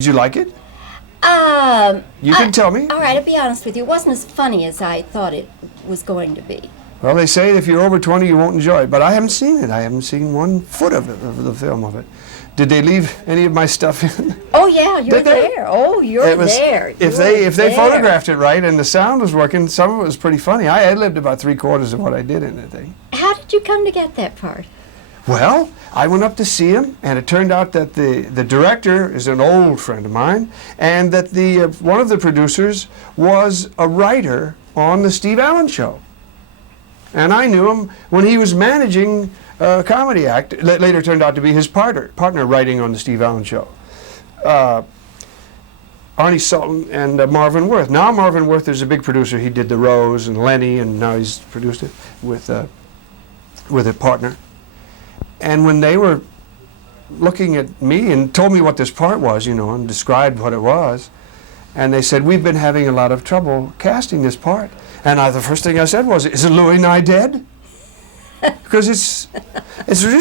Did you like it? You can tell me. All right, I'll be honest with you. It wasn't as funny as I thought it was going to be. Well, they say if you're over 20, you won't enjoy it, but I haven't seen it. I haven't seen 1 foot of it, of the film of it. Did they leave any of my stuff in? Oh yeah, you're there. Oh, you're there. If they photographed it right and the sound was working, some of it was pretty funny. I ad-libbed about 3/4 of what I did in the thing. How did you come to get that part? Well, I went up to see him, and it turned out that the director is an old friend of mine, and that one of the producers was a writer on the Steve Allen Show. And I knew him when he was managing a comedy act. Later turned out to be his partner writing on the Steve Allen Show. Arnie Sultan and Marvin Worth. Now Marvin Worth is a big producer. He did The Rose and Lenny, and now he's produced it with a partner. And when they were looking at me and told me what this part was, you know, and described what it was, and they said, we've been having a lot of trouble casting this part. And the first thing I said was, is it Louis Nye dead? Because it's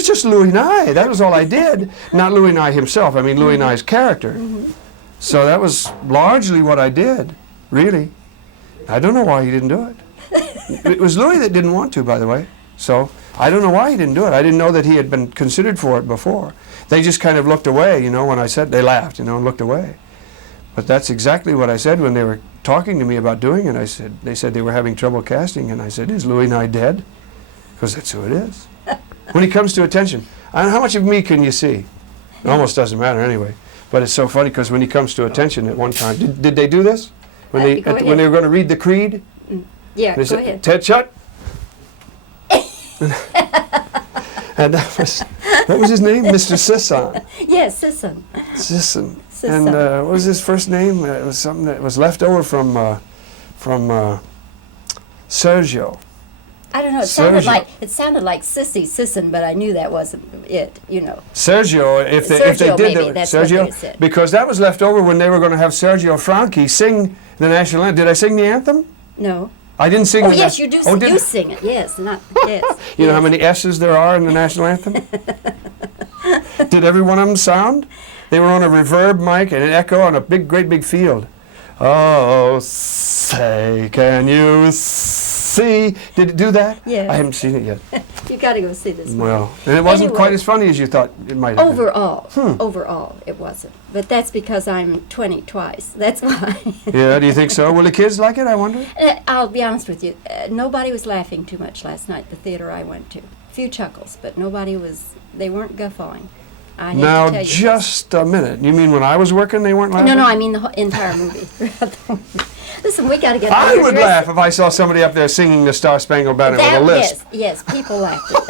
just Louis Nye. That was all I did. Not Louis Nye himself. I mean, Louis Nye's character. So that was largely what I did, really. I don't know why he didn't do it. It was Louis that didn't want to, by the way. So I don't know why he didn't do it. I didn't know that he had been considered for it before. They just kind of looked away, you know, when I said, they laughed, you know, and looked away. But that's exactly what I said when they were talking to me about doing it. They said they were having trouble casting, and I said, is Louis Nye dead? Because that's who it is. When he comes to attention, how much of me can you see? It almost doesn't matter anyway. But it's so funny because when he comes to attention at one time, did they do this? When they were going to read the creed? Yeah, they go said, ahead. Ted, shut. And that was his name, Mr. Sisson. Yes, Sisson. Sisson. And what was his first name? It was something that was left over from Sergio. I don't know. It sounded like Sissy Sisson, but I knew that wasn't it. You know. Sergio. If they did maybe, that's Sergio, what they said. because that was left over when they were going to have Sergio Franchi sing the national anthem. Did I sing the anthem? No. I didn't sing. Oh yes, you do. You sing it. Yes, not yes. You know how many S's there are in the national anthem? Did every one of them sound? They were on a reverb mic and an echo on a great big field. Oh, say, can you see? Did it do that? Yeah. I haven't seen it yet. You got to go see this movie. Well, and it wasn't quite as funny as you thought it might have been. Overall, it wasn't. But that's because I'm 20 twice. That's why. Yeah, do you think so? Will the kids like it, I wonder? I'll be honest with you. Nobody was laughing too much last night at the theater I went to. A few chuckles, but they weren't guffawing. Now, just a minute. You mean when I was working, they weren't laughing? No, I mean the entire movie. Listen, we got to get. I would laugh if I saw somebody up there singing the Star Spangled Banner with a lisp. Yes, people laughed at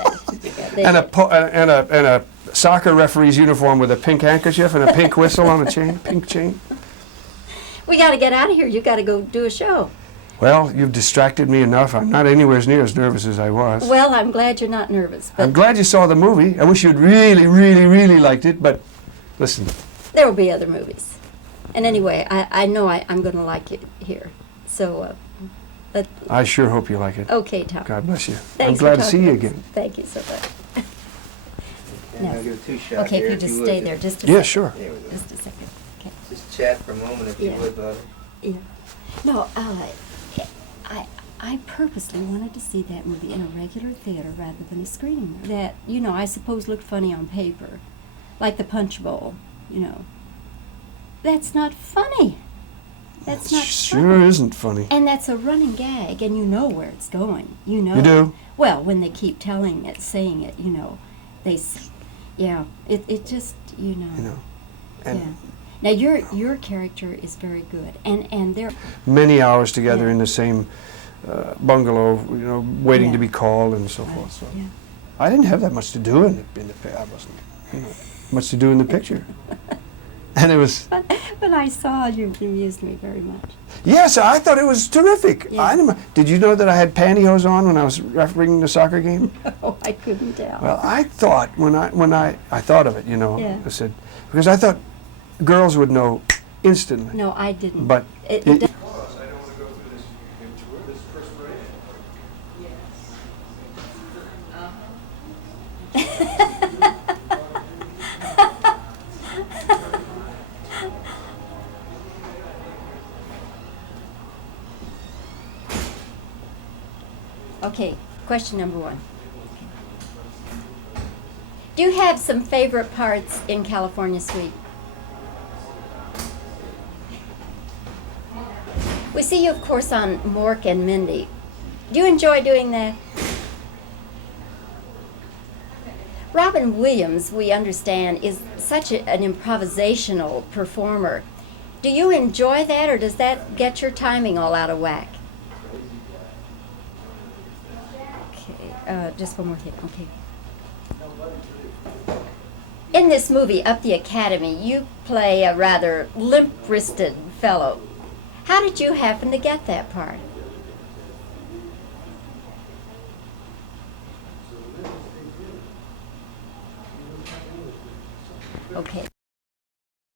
that. And a soccer referee's uniform with a pink handkerchief and a pink whistle on a chain, pink chain. We got to get out of here. You got to go do a show. Well, you've distracted me enough. I'm not anywhere near as nervous as I was. Well, I'm glad you're not nervous. I'm glad you saw the movie. I wish you'd really, really, really liked it, but listen. There will be other movies. And anyway, I know I'm going to like it here. So, I sure hope you like it. Okay, Tom. God bless you. Thanks I'm glad to see you again. Thank you so much. No. I'll give a two-shot Okay, if you just stay there just a second. Yeah, sure. Just a second. Okay. Just chat for a moment if you would, Bobbie. Yeah. No, I purposely wanted to see that movie in a regular theater rather than a screening. That, you know, I suppose looked funny on paper. Like the Punch Bowl, you know. That's not funny. That's not sure funny. Isn't funny. And that's a running gag, and you know where it's going. You know. You do? Well, when they keep saying it, you know, it just, you know. You know. And Now your character is very good, and they're many hours together in the same bungalow, you know, waiting to be called and so forth. So I didn't have that much to do in the I wasn't, you know, much to do in the picture. And it was. But I saw you amused me very much. Yes, I thought it was terrific. Yeah. Did you know that I had pantyhose on when I was refereeing the soccer game? No, I couldn't tell. Well, I thought when I thought of it, you know, I said, because I thought girls would know instantly. No, I didn't. But Okay, question number 1. Do you have some favorite parts in California Suite? We see you, of course, on Mork and Mindy. Do you enjoy doing that? Robin Williams, we understand, is such an improvisational performer. Do you enjoy that, or does that get your timing all out of whack? Okay, just one more thing. Okay. In this movie, Up the Academy, you play a rather limp-wristed fellow. How did you happen to get that part? Okay.